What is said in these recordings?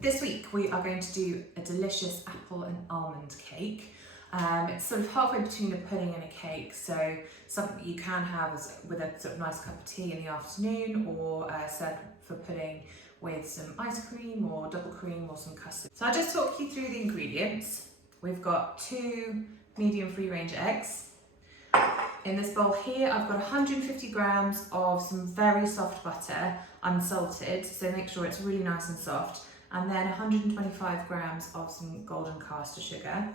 This week we are going to do a delicious apple and almond cake. It's sort of halfway between a pudding and a cake, so something that you can have with a sort of nice cup of tea in the afternoon, or served for pudding with some ice cream or double cream or some custard. So I'll just talk you through the ingredients. We've got 2 medium free range eggs. In this bowl here, I've got 150 grams of some very soft butter, unsalted, so make sure it's really nice and soft, and then 125 grams of some golden caster sugar.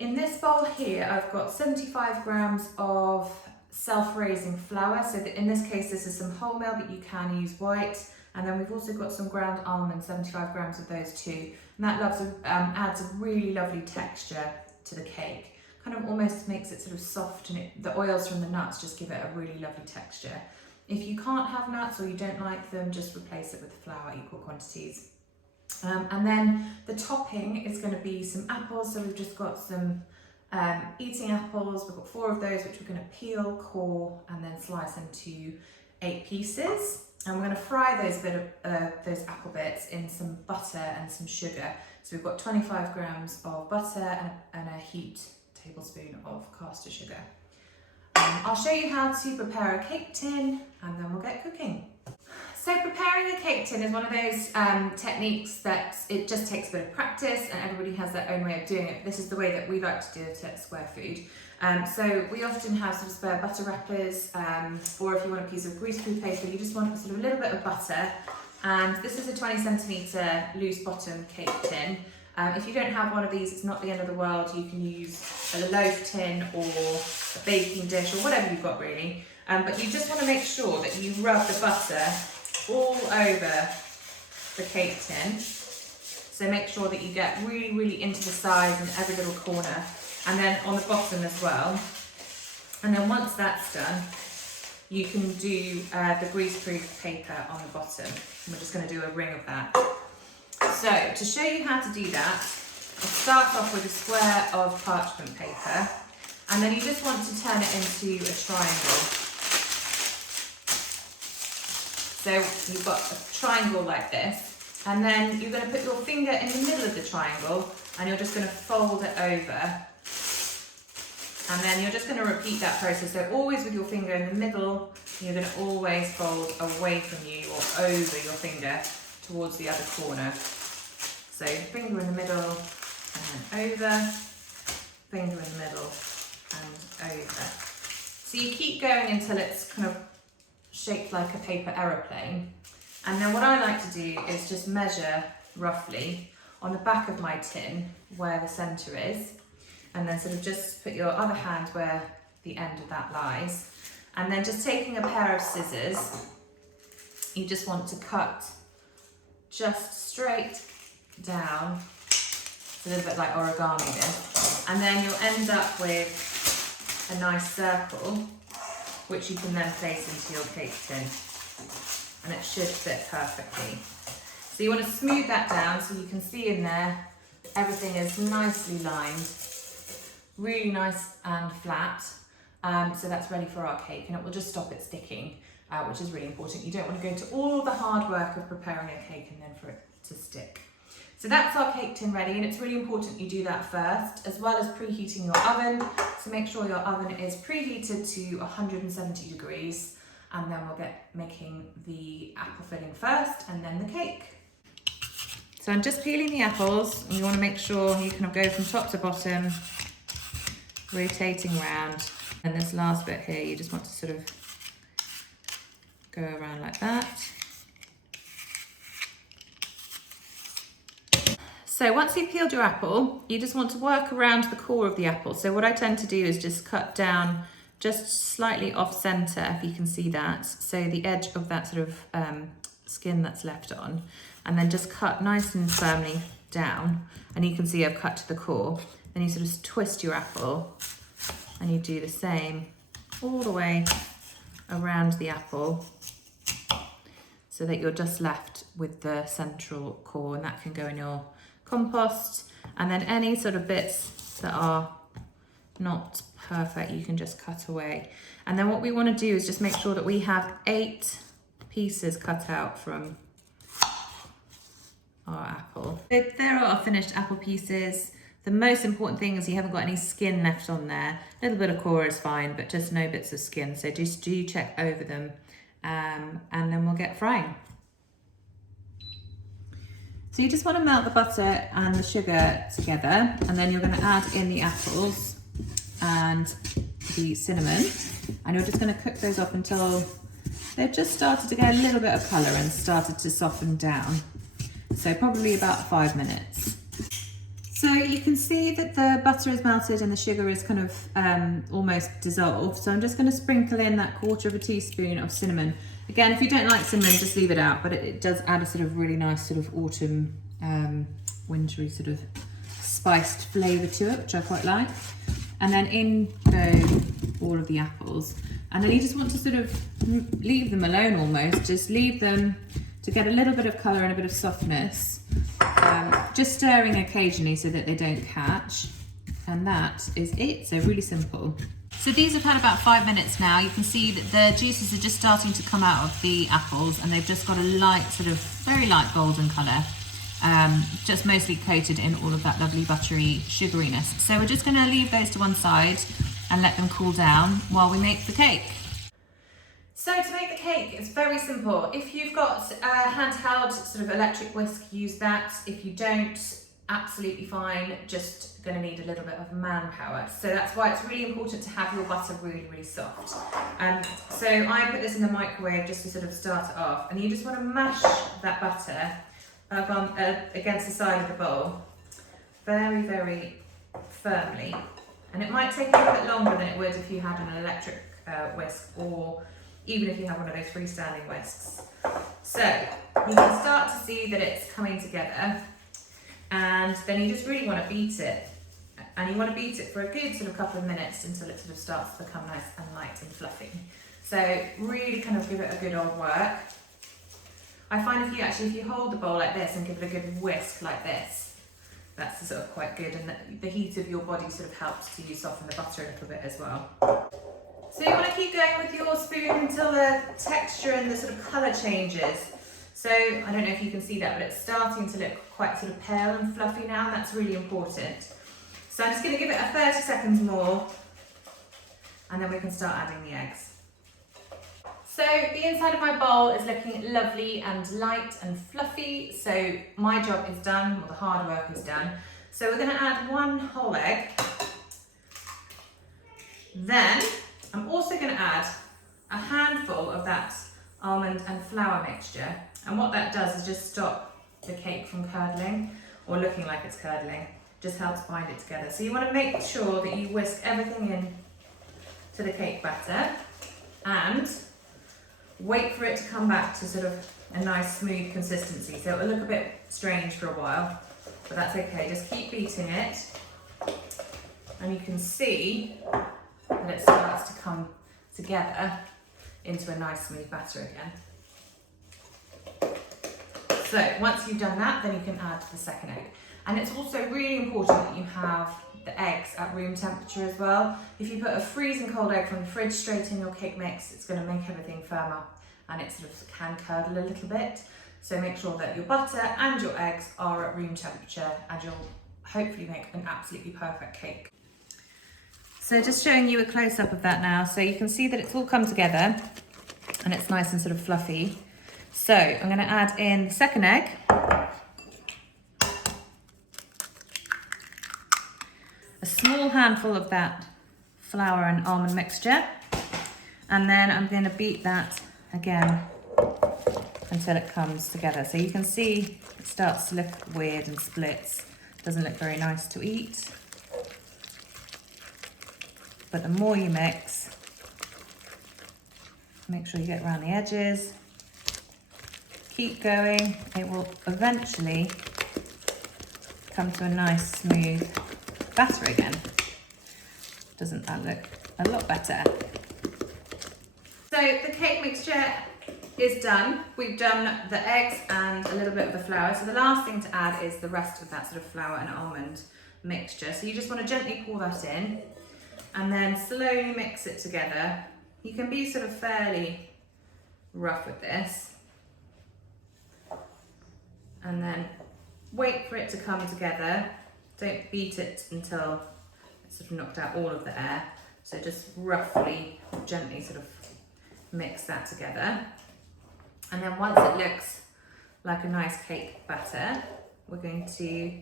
In this bowl here, I've got 75 grams of self-raising flour, so that in this case, this is some wholemeal, but you can use white, and then we've also got some ground almonds, 75 grams of those too, and that adds a really lovely texture to the cake. Kind of almost makes it sort of soft, and the oils from the nuts just give it a really lovely texture. If you can't have nuts or you don't like them, just replace it with flour, equal quantities. And then the topping is going to be some apples. So we've just got some eating apples. We've got 4 of those, which we're going to peel, core, and then slice into 8 pieces. And we're going to fry those apple bits in some butter and some sugar. So we've got 25 grams of butter and a heaped tablespoon of caster sugar. I'll show you how to prepare a cake tin, and then we'll get cooking. So preparing a cake tin is one of those techniques that it just takes a bit of practice, and everybody has their own way of doing it. This is the way that we like to do it at Square Food. So we often have sort of spare butter wrappers, or if you want a piece of greaseproof paper, you just want sort of a little bit of butter. And this is a 20 centimetre loose bottom cake tin. If you don't have one of these, it's not the end of the world. You can use a loaf tin or a baking dish or whatever you've got really. But you just want to make sure that you rub the butter all over the cake tin. So make sure that you get really, really into the sides and every little corner, and then on the bottom as well. And then once that's done, you can do the greaseproof paper on the bottom. And we're just going to do a ring of that. So to show you how to do that, I'll start off with a square of parchment paper, and then you just want to turn it into a triangle. So you've got a triangle like this, and then you're going to put your finger in the middle of the triangle, and you're just going to fold it over, and then you're just going to repeat that process. So always with your finger in the middle, you're going to always fold away from you or over your finger towards the other corner. So finger in the middle and then over, finger in the middle and over. So you keep going until it's kind of shaped like a paper aeroplane. And then what I like to do is just measure roughly on the back of my tin where the centre is, and then sort of just put your other hand where the end of that lies. And then just taking a pair of scissors, you just want to cut just straight down. It's a little bit like origami this. And then you'll end up with a nice circle, which you can then place into your cake tin. And it should fit perfectly. So you want to smooth that down so you can see in there everything is nicely lined, really nice and flat. So that's ready for our cake, and it will just stop it sticking, which is really important. You don't want to go to all the hard work of preparing a cake and then for it to stick. So that's our cake tin ready, and it's really important you do that first, as well as preheating your oven. So make sure your oven is preheated to 170 degrees, and then we'll get making the apple filling first and then the cake. So I'm just peeling the apples, and you want to make sure you kind of go from top to bottom, rotating around. And this last bit here, you just want to sort of go around like that. So once you've peeled your apple, you just want to work around the core of the apple. So what I tend to do is just cut down just slightly off center, if you can see that. So the edge of that sort of skin that's left on, and then just cut nice and firmly down. And you can see I've cut to the core. Then you sort of twist your apple, and you do the same all the way around the apple, so that you're just left with the central core, and that can go in your compost. And then any sort of bits that are not perfect, you can just cut away. And then what we want to do is just make sure that we have 8 pieces cut out from our apple. So there are our finished apple pieces. The most important thing is you haven't got any skin left on there. A little bit of core is fine, but just no bits of skin. So just do check over them, and then we'll get frying. So you just want to melt the butter and the sugar together, and then you're going to add in the apples and the cinnamon, and you're just going to cook those up until they've just started to get a little bit of colour and started to soften down. So probably about 5 minutes. So you can see that the butter is melted and the sugar is kind of almost dissolved. So I'm just going to sprinkle in that 1/4 teaspoon of cinnamon. Again, if you don't like cinnamon, just leave it out, but it does add a sort of really nice sort of autumn, wintry sort of spiced flavour to it, which I quite like. And then in go all of the apples. And then you just want to sort of leave them alone almost, just leave them to get a little bit of colour and a bit of softness. Just stirring occasionally so that they don't catch. And that is it, so really simple. So these have had about 5 minutes now. You can see that the juices are just starting to come out of the apples, and they've just got a light, sort of very light golden colour, just mostly coated in all of that lovely buttery sugariness. So we're just going to leave those to one side and let them cool down while we make the cake. So to make the cake, it's very simple. If you've got a handheld sort of electric whisk, use that. If you don't, absolutely fine, just going to need a little bit of manpower. So that's why it's really important to have your butter really, really soft. So I put this in the microwave just to sort of start it off, and you just want to mash that butter up on, against the side of the bowl very, very firmly. And it might take a little bit longer than it would if you had an electric whisk, or even if you have one of those freestanding whisks. So you can start to see that it's coming together, and then you just really want to beat it. And you want to beat it for a good sort of couple of minutes until it sort of starts to become nice and light and fluffy. So really kind of give it a good old work. I find if you hold the bowl like this and give it a good whisk like this, that's sort of quite good, and the heat of your body sort of helps to soften the butter a little bit as well. So you want to keep going with your spoon until the texture and the sort of colour changes. So I don't know if you can see that, but it's starting to look quite sort of pale and fluffy now, and that's really important. So I'm just going to give it a 30 seconds more, and then we can start adding the eggs. So the inside of my bowl is looking lovely and light and fluffy, so my job is done, or the hard work is done. So we're going to add 1 whole egg. Then I'm also going to add a handful of that almond and flour mixture, and what that does is just stop the cake from curdling or looking like it's curdling. Just helps bind it together. So you want to make sure that you whisk everything in to the cake batter and wait for it to come back to sort of a nice smooth consistency. So it will look a bit strange for a while, but that's okay. Just keep beating it, and you can see that it starts to come together into a nice smooth batter again. So once you've done that, then you can add the second egg. And it's also really important that you have the eggs at room temperature as well. If you put a freezing cold egg from the fridge straight in your cake mix, it's going to make everything firm up, and it sort of can curdle a little bit. So make sure that your butter and your eggs are at room temperature, and you'll hopefully make an absolutely perfect cake. So just showing you a close-up of that now. So you can see that it's all come together and it's nice and sort of fluffy. So I'm going to add in the second egg. A small handful of that flour and almond mixture. And then I'm going to beat that again until it comes together. So you can see it starts to look weird and splits. Doesn't look very nice to eat. But the more you mix, make sure you get around the edges. Keep going. It will eventually come to a nice smooth batter again. Doesn't that look a lot better? So the cake mixture is done. We've done the eggs and a little bit of the flour. So the last thing to add is the rest of that sort of flour and almond mixture. So you just want to gently pour that in and then slowly mix it together. You can be sort of fairly rough with this. And then wait for it to come together. Don't beat it until it's sort of knocked out all of the air. So just roughly, gently sort of mix that together. And then once it looks like a nice cake batter, we're going to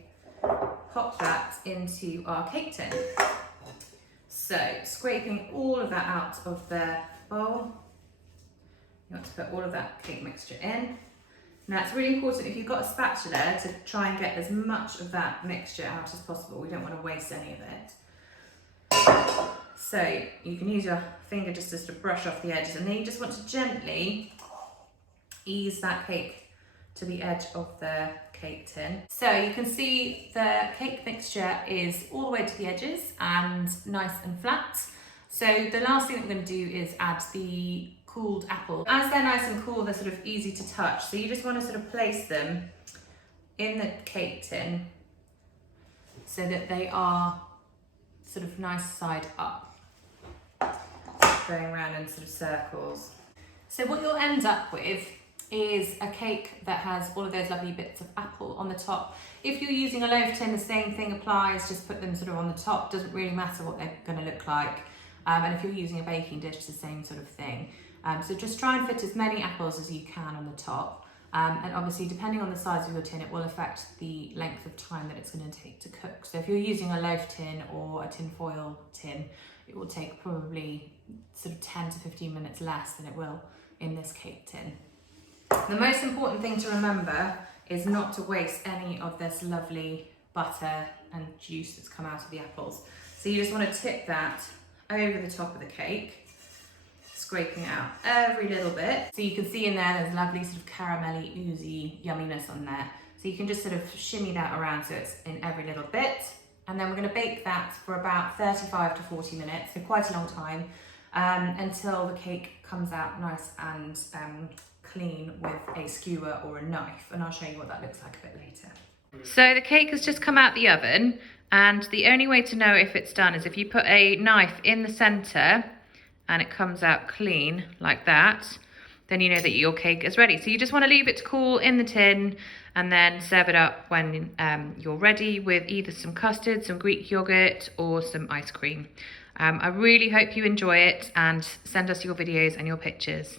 pop that into our cake tin. So scraping all of that out of the bowl, you want to put all of that cake mixture in. Now it's really important, if you've got a spatula, to try and get as much of that mixture out as possible. We don't want to waste any of it. So you can use your finger just to sort of brush off the edges, and then you just want to gently ease that cake to the edge of the cake tin. So you can see the cake mixture is all the way to the edges and nice and flat. So the last thing that we're going to do is add the cooled apple. As they're nice and cool, they're sort of easy to touch. So you just want to sort of place them in the cake tin so that they are sort of nice side up, going around in sort of circles. So what you'll end up with is a cake that has all of those lovely bits of apple on the top. If you're using a loaf tin, the same thing applies, just put them sort of on the top. Doesn't really matter what they're going to look like. And if you're using a baking dish, the same sort of thing. So just try and fit as many apples as you can on the top. And obviously, depending on the size of your tin, it will affect the length of time that it's going to take to cook. So if you're using a loaf tin or a tin foil tin, it will take probably sort of 10 to 15 minutes less than it will in this cake tin. The most important thing to remember is not to waste any of this lovely butter and juice that's come out of the apples. So you just want to tip that over the top of the cake, scraping out every little bit. So you can see in there's lovely sort of caramelly, oozy yumminess on there. So you can just sort of shimmy that around so it's in every little bit. And then we're going to bake that for about 35 to 40 minutes, so quite a long time, until the cake comes out nice and clean with a skewer or a knife, and I'll show you what that looks like a bit later. So the cake has just come out the oven, and the only way to know if it's done is if you put a knife in the centre and it comes out clean like that, then you know that your cake is ready. So you just want to leave it to cool in the tin and then serve it up when you're ready with either some custard, some Greek yogurt or some ice cream. I really hope you enjoy it and send us your videos and your pictures.